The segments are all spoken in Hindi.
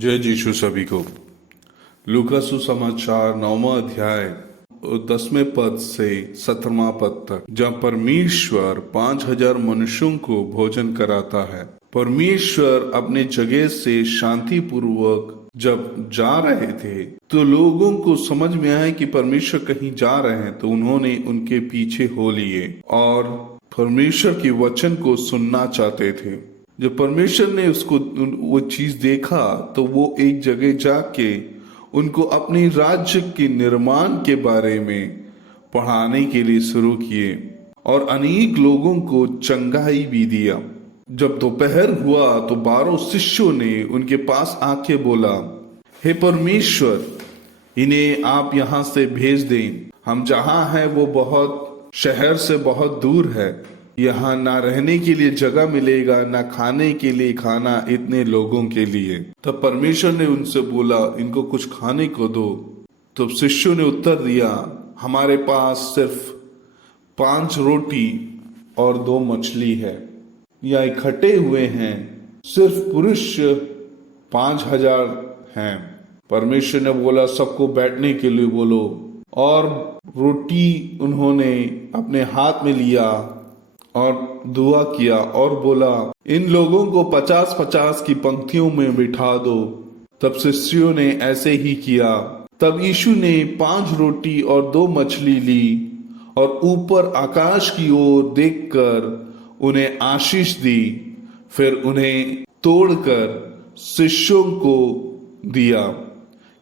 जय जीशु सभी को। लूका सुसमाचार 9वां अध्याय 10वें पद से 17वां पद तक, जहाँ परमेश्वर 5000 मनुष्यों को भोजन कराता है। परमेश्वर अपने जगह से शांति पूर्वक जब जा रहे थे तो लोगों को समझ में आया कि परमेश्वर कहीं जा रहे हैं, तो उन्होंने उनके पीछे हो लिए और परमेश्वर के वचन को सुनना चाहते थे। जब परमेश्वर ने उसको वो चीज देखा तो वो एक जगह जाके उनको अपने राज्य के निर्माण के बारे में पढ़ाने के लिए शुरू किए और अनेक लोगों को चंगाई भी दिया। जब दोपहर हुआ तो 12 शिष्यों ने उनके पास आके बोला, हे परमेश्वर, इन्हें आप यहाँ से भेज दें। हम जहाँ हैं वो बहुत शहर से बहुत दूर है। यहाँ ना रहने के लिए जगह मिलेगा, ना खाने के लिए खाना इतने लोगों के लिए। तब परमेश्वर ने उनसे बोला, इनको कुछ खाने को दो। तो शिष्यों ने उत्तर दिया, हमारे पास सिर्फ 5 रोटी और 2 मछली है। यहाँ इकट्ठे हुए हैं सिर्फ पुरुष 5000 हैं। परमेश्वर ने बोला, सबको बैठने के लिए बोलो। और रोटी उन्होंने अपने हाथ में लिया और दुआ किया और बोला, इन लोगों को 50-50 की पंक्तियों में बिठा दो। तब शिष्यों ने ऐसे ही किया। तब यीशु ने 5 रोटी और 2 मछली ली और ऊपर आकाश की ओर देखकर उन्हें आशीष दी। फिर उन्हें तोड़कर शिष्यों को दिया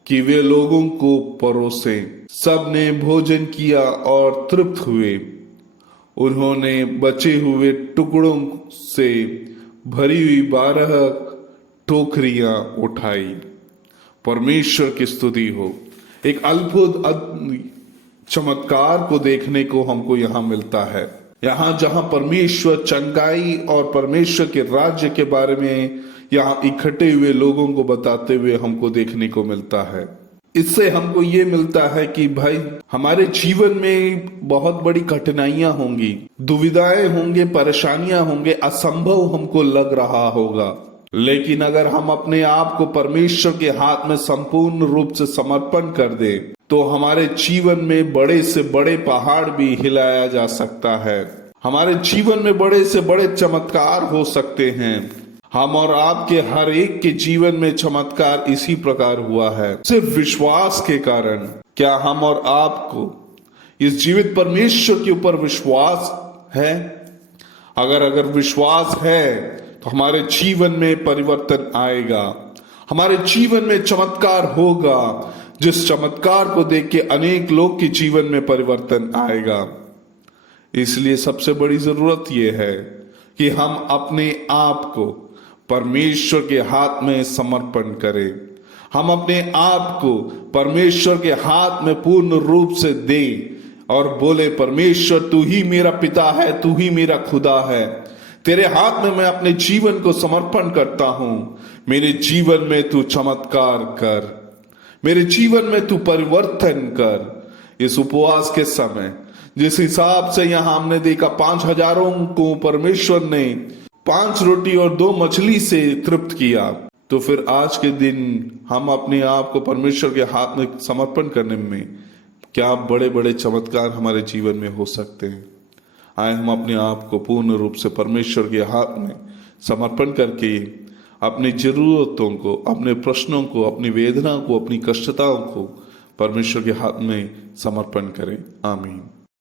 कि वे लोगों को परोसें। सब ने भोजन किया और तृप्त हुए। उन्होंने बचे हुए टुकड़ों से भरी हुई 12 टोकरियां उठाई। परमेश्वर की स्तुति हो। एक अद्भुत चमत्कार को देखने को हमको यहाँ मिलता है। यहाँ जहाँ परमेश्वर चंगाई और परमेश्वर के राज्य के बारे में यहाँ इकट्ठे हुए लोगों को बताते हुए हमको देखने को मिलता है। इससे हमको ये मिलता है कि भाई, हमारे जीवन में बहुत बड़ी कठिनाइयां होंगी, दुविधाएं होंगे, परेशानियां होंगे, असंभव हमको लग रहा होगा। लेकिन अगर हम अपने आप को परमेश्वर के हाथ में संपूर्ण रूप से समर्पण कर दे तो हमारे जीवन में बड़े से बड़े पहाड़ भी हिलाया जा सकता है। हमारे जीवन में बड़े से बड़े चमत्कार हो सकते हैं। हम और आपके हर एक के जीवन में चमत्कार इसी प्रकार हुआ है, सिर्फ विश्वास के कारण। क्या हम और आपको इस जीवित परमेश्वर के ऊपर विश्वास है? अगर विश्वास है तो हमारे जीवन में परिवर्तन आएगा, हमारे जीवन में चमत्कार होगा, जिस चमत्कार को देख के अनेक लोग के जीवन में परिवर्तन आएगा। इसलिए सबसे बड़ी जरूरत यह है कि हम अपने आप को परमेश्वर के हाथ में समर्पण करें। हम अपने आप को परमेश्वर के हाथ में पूर्ण रूप से दें और बोले, परमेश्वर तू ही मेरा पिता है, तू ही मेरा खुदा है। तेरे हाथ में मैं अपने जीवन को समर्पण करता हूं। मेरे जीवन में तू चमत्कार कर, मेरे जीवन में तू परिवर्तन कर। इस उपवास के समय जिस हिसाब से यहां हमने देखा 5000 को परमेश्वर ने 5 रोटी और 2 मछली से तृप्त किया, तो फिर आज के दिन हम अपने आप को परमेश्वर के हाथ में समर्पण करने में क्या बड़े बड़े चमत्कार हमारे जीवन में हो सकते हैं। आए हम अपने आप को पूर्ण रूप से परमेश्वर के हाथ में समर्पण करके अपनी जरूरतों को, अपने प्रश्नों को, अपनी वेदना को, अपनी कष्टताओं को परमेश्वर के हाथ में समर्पण करें। आमीन।